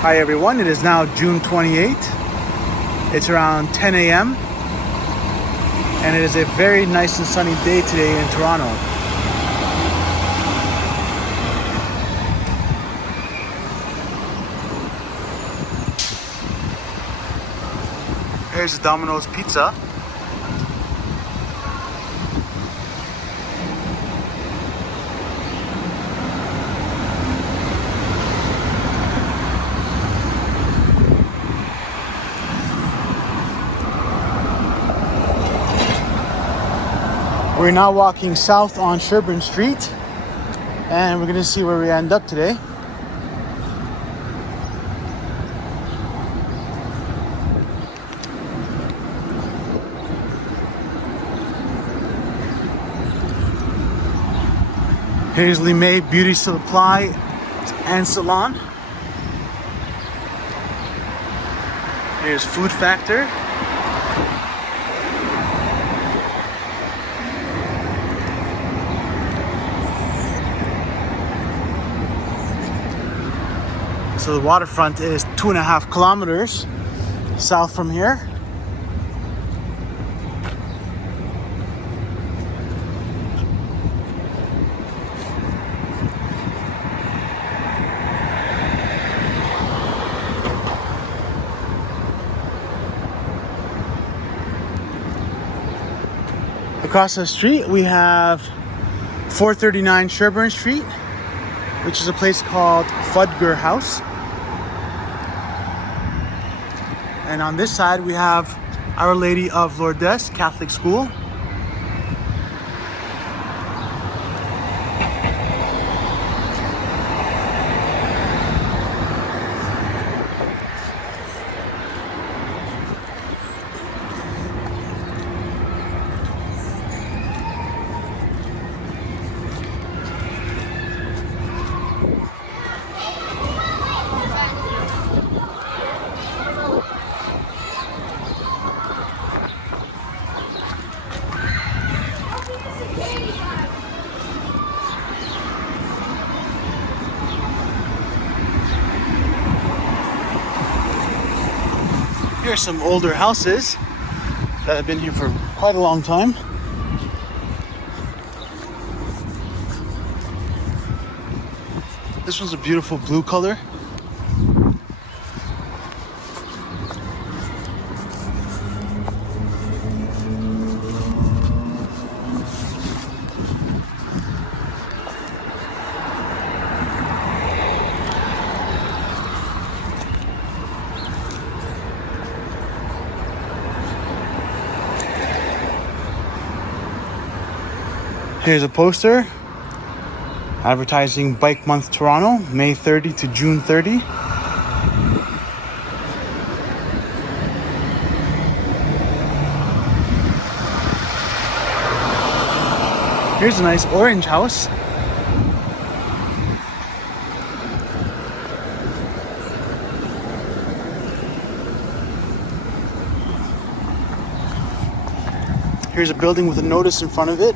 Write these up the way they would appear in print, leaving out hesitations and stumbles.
Hi everyone, it is now June 28th. It's around 10 a.m. and it is a very nice and sunny day today in Toronto. Here's Domino's Pizza. We're now walking south on Sherburne Street, and we're going to see where we end up today. Here's May Beauty Supply and Salon. Here's Food Factor. So the waterfront is 2.5 kilometers south from here. Across the street we have 439 Sherburne Street, which is a place called Fudger House. And on this side we have Our Lady of Lourdes Catholic School. Here's some older houses that have been here for quite a long time. This one's a beautiful blue color. Here's a poster advertising Bike Month Toronto, May 30 to June 30. Here's a nice orange house. Here's a building with a notice in front of it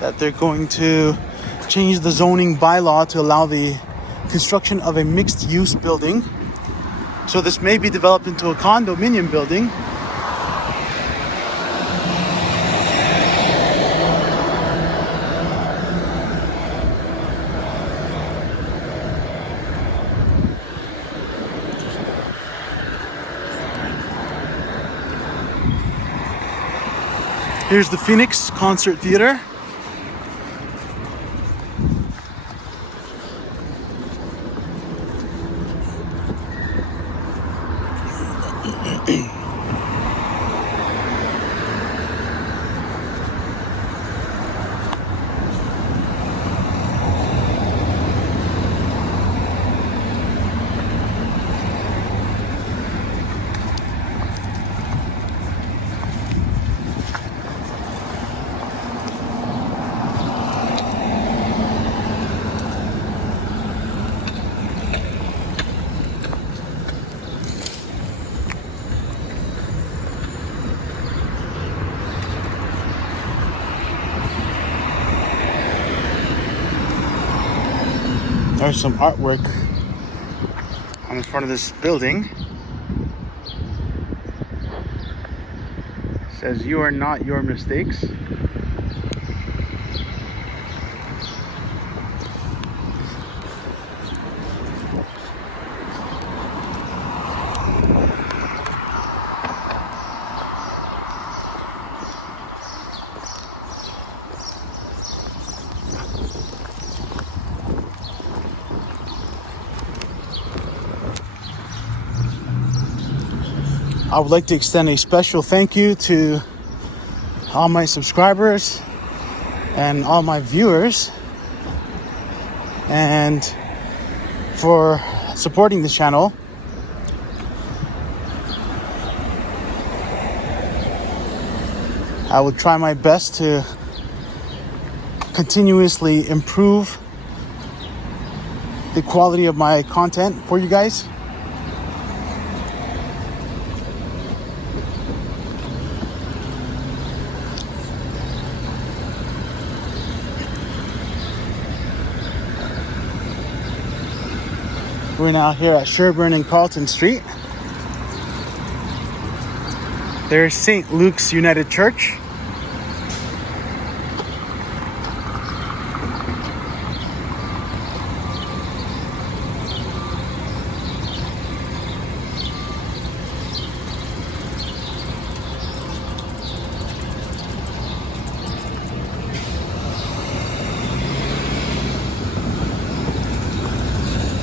that they're going to change the zoning bylaw to allow the construction of a mixed-use building. So this may be developed into a condominium building. Here's the Phoenix Concert Theater. There's some artwork in front of this building. It says, "You are not your mistakes." I would like to extend a special thank you to all my subscribers and all my viewers, and for supporting this channel. I will try my best to continuously improve the quality of my content for you guys. We're now here at Sherburne and Carlton Street. There's St. Luke's United Church.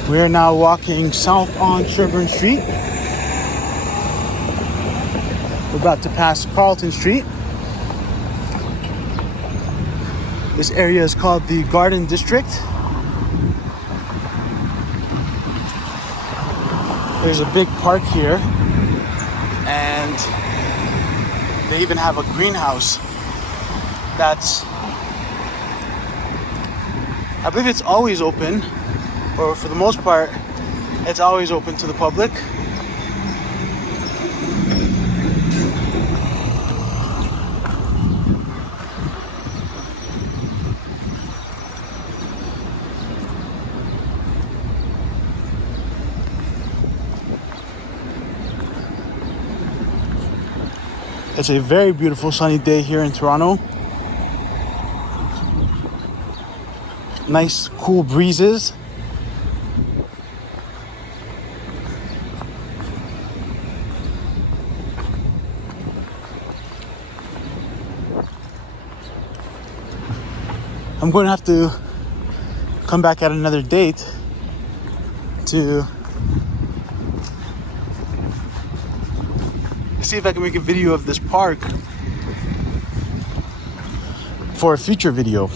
We are now walking south on Sherburne Street. We're about to pass Carlton Street. This area is called the Garden District. There's a big park here, and they even have a greenhouse that's, I believe it's always open, or for the most part, it's always open to the public. It's a very beautiful sunny day here in Toronto. Nice cool breezes. I'm going to have to come back at another date to see if I can make a video of this park for a future video.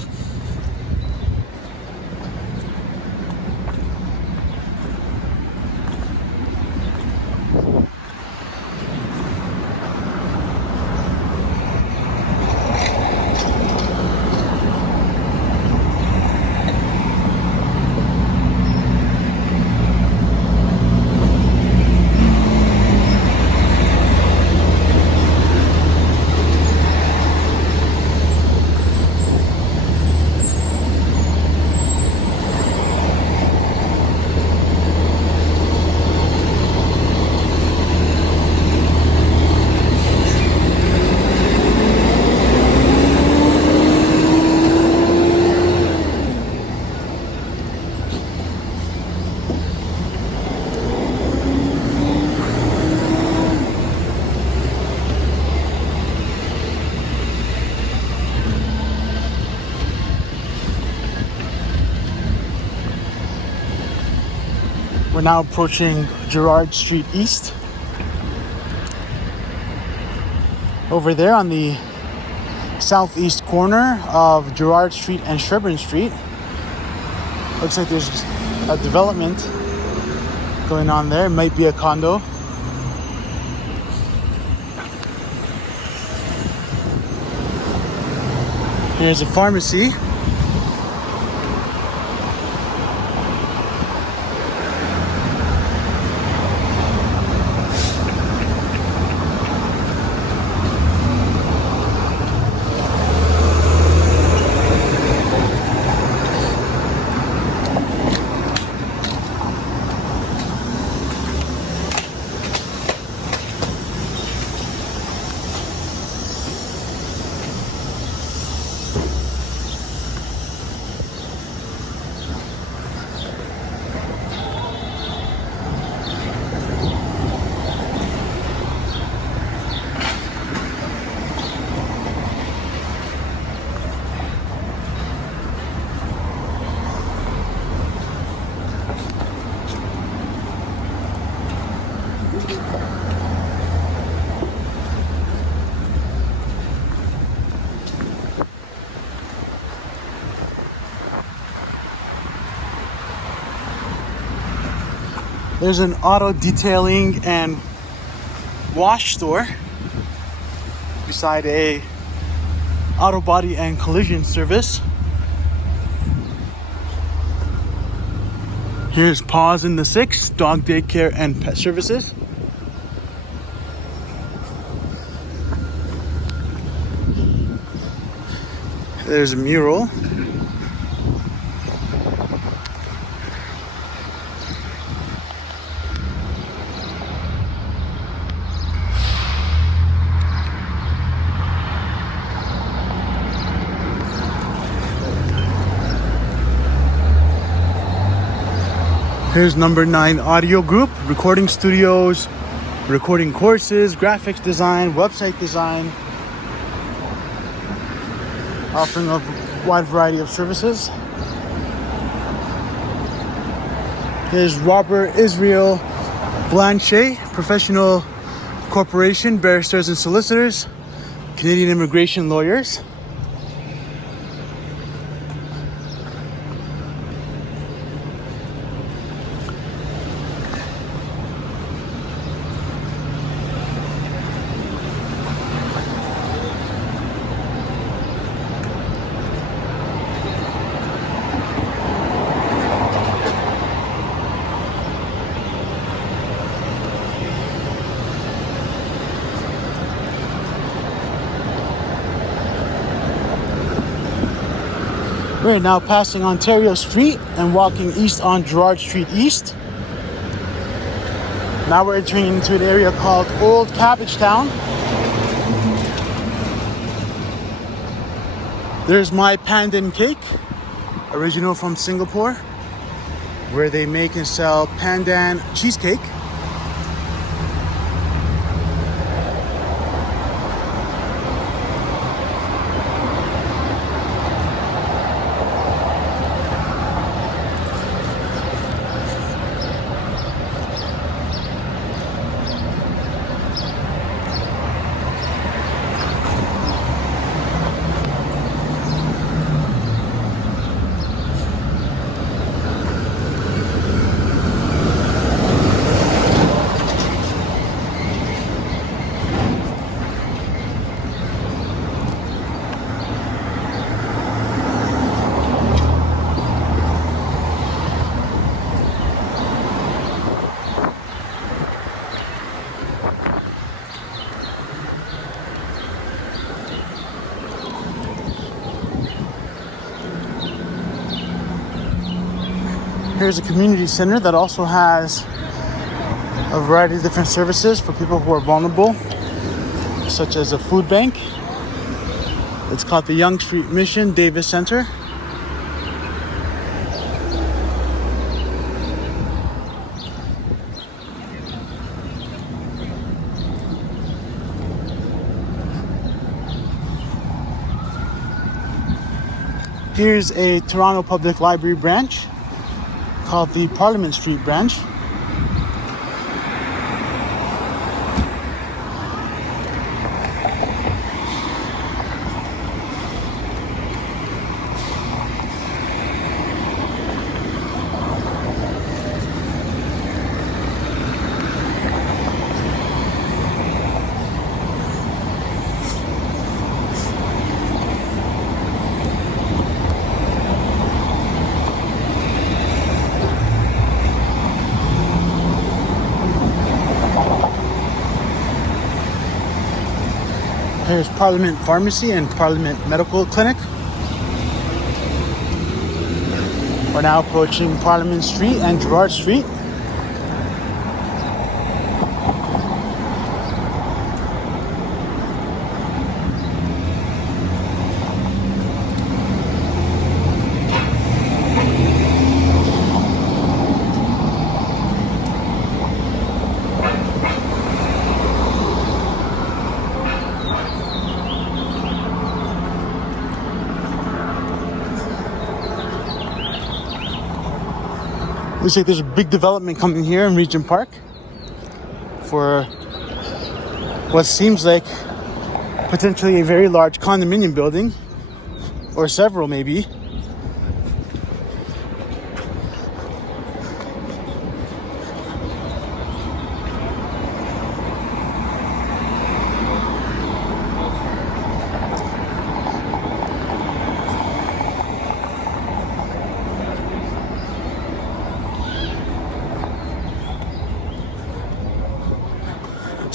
We're now approaching Gerard Street East. Over there on the southeast corner of Gerard Street and Sherburne Street, looks like there's a development going on there. It might be a condo. Here's a pharmacy. There's an auto detailing and wash store beside a auto body and collision service. Here's Paws in the Six, dog daycare and pet services. There's a mural. Here's Number 9 Audio Group, recording studios, recording courses, graphics design, website design, offering a wide variety of services. Here's Robert Israel Blanchet, professional corporation, barristers and solicitors, Canadian immigration lawyers. We're now passing Ontario Street and walking east on Gerard Street East. Now we're entering into an area called Old Cabbage Town. There's My Pandan Cake, original from Singapore, where they make and sell pandan cheesecake. Here's a community center that also has a variety of different services for people who are vulnerable, such as a food bank. It's called the Yonge Street Mission Davis Center. Here's a Toronto Public Library branch called the Parliament Street branch. Here's Parliament Pharmacy and Parliament Medical Clinic. We're now approaching Parliament Street and Gerard Street. Looks like there's a big development coming here in Regent Park for what seems like potentially a very large condominium building, or several maybe.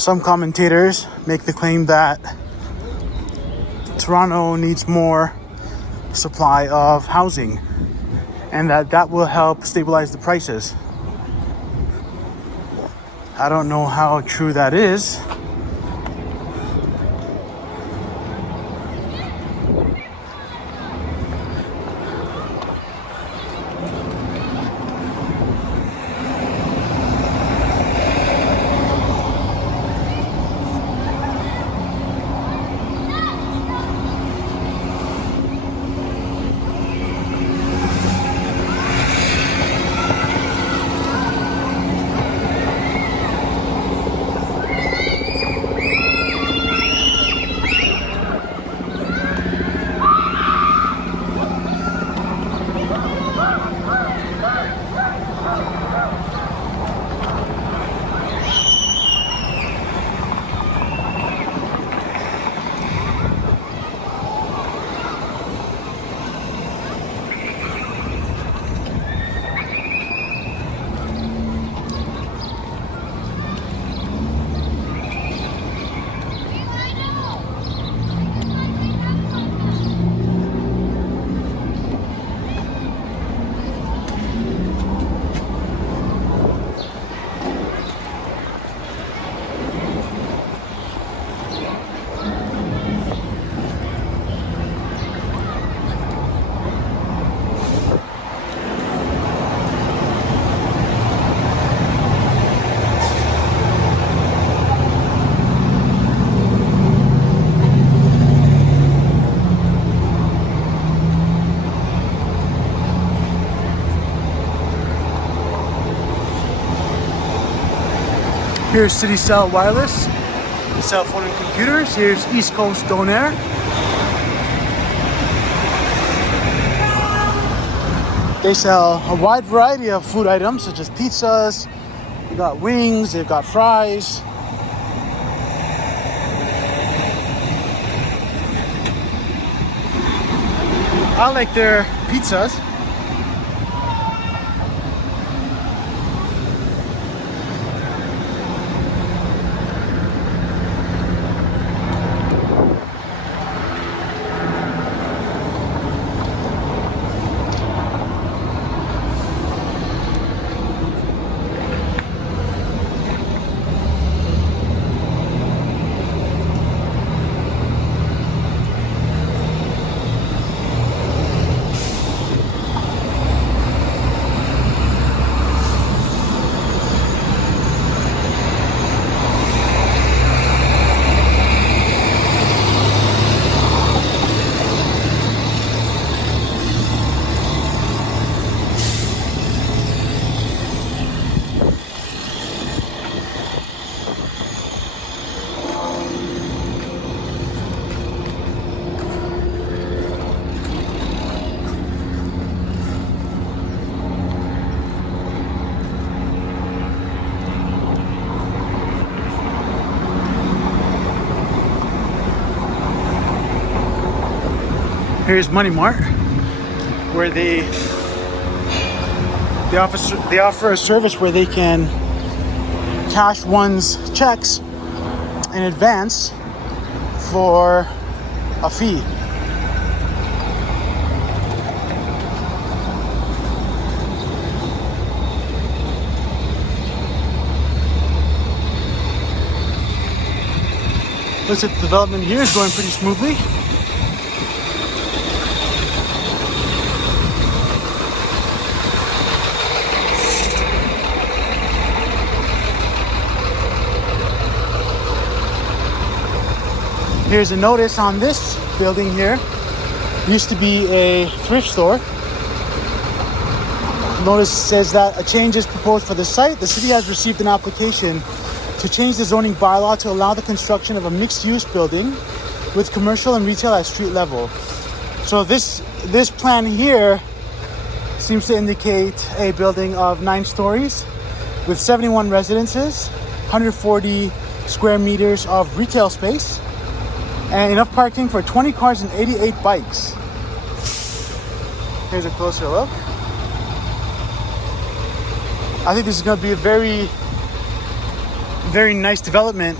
Some commentators make the claim that Toronto needs more supply of housing and that will help stabilize the prices. I don't know how true that is. Here's City Cell Wireless, cell phone and computers. Here's East Coast Donair. They sell a wide variety of food items such as pizzas, they've got wings, they've got fries. I like their pizzas. Here's Money Mart, where they offer a service where they can cash one's checks in advance for a fee. Looks like the development here is going pretty smoothly. Here's a notice on this building here. Used to be a thrift store. Notice says that a change is proposed for the site. The city has received an application to change the zoning bylaw to allow the construction of a mixed-use building with commercial and retail at street level. So this plan here seems to indicate a building of 9 stories with 71 residences, 140 square meters of retail space, and enough parking for 20 cars and 88 bikes. Here's a closer look. I think this is going to be a very, very nice development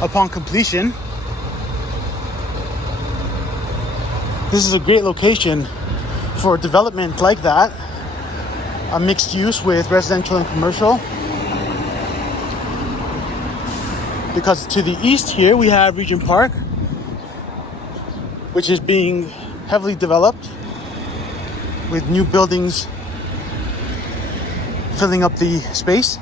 upon completion. This is a great location for development like that, a mixed use with residential and commercial. Because to the east here we have Regent Park, which is being heavily developed with new buildings filling up the space.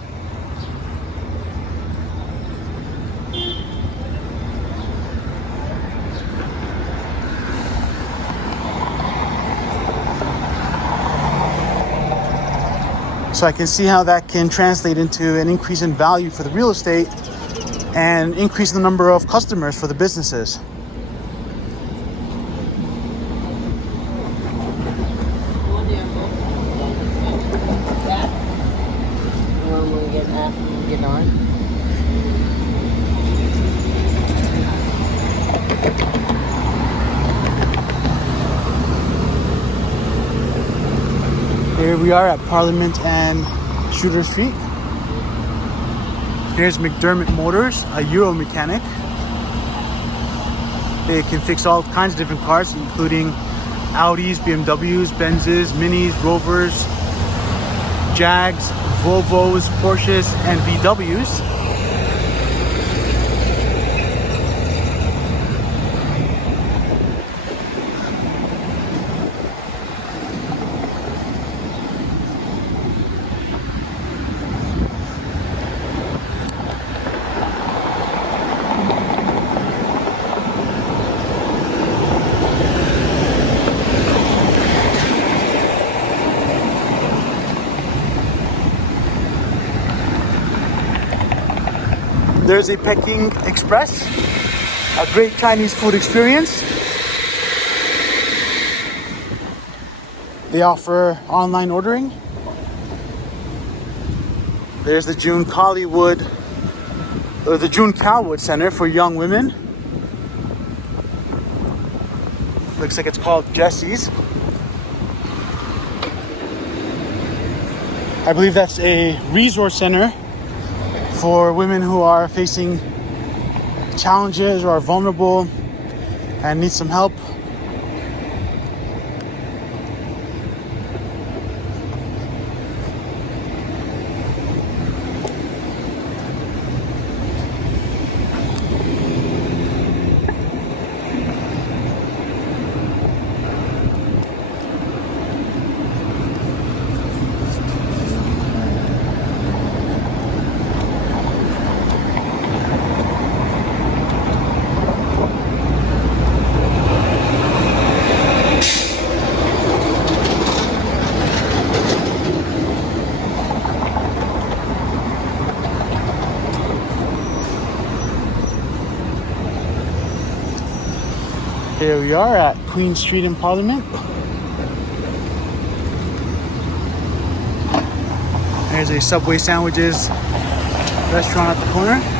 So I can see how that can translate into an increase in value for the real estate and increase the number of customers for the businesses. Here we are at Parliament and Shooter Street. Here's McDermott Motors, a Euro mechanic. They can fix all kinds of different cars, including Audis, BMWs, Benzes, Minis, Rovers, Jags, Volvos, Porsches, and VWs. There's a Peking Express, a great Chinese food experience. They offer online ordering. There's the June Calwood Center for young women. Looks like it's called Jessie's. I believe that's a resource center for women who are facing challenges or are vulnerable and need some help. Here we are at Queen Street in Parliament. There's a Subway Sandwiches restaurant at the corner.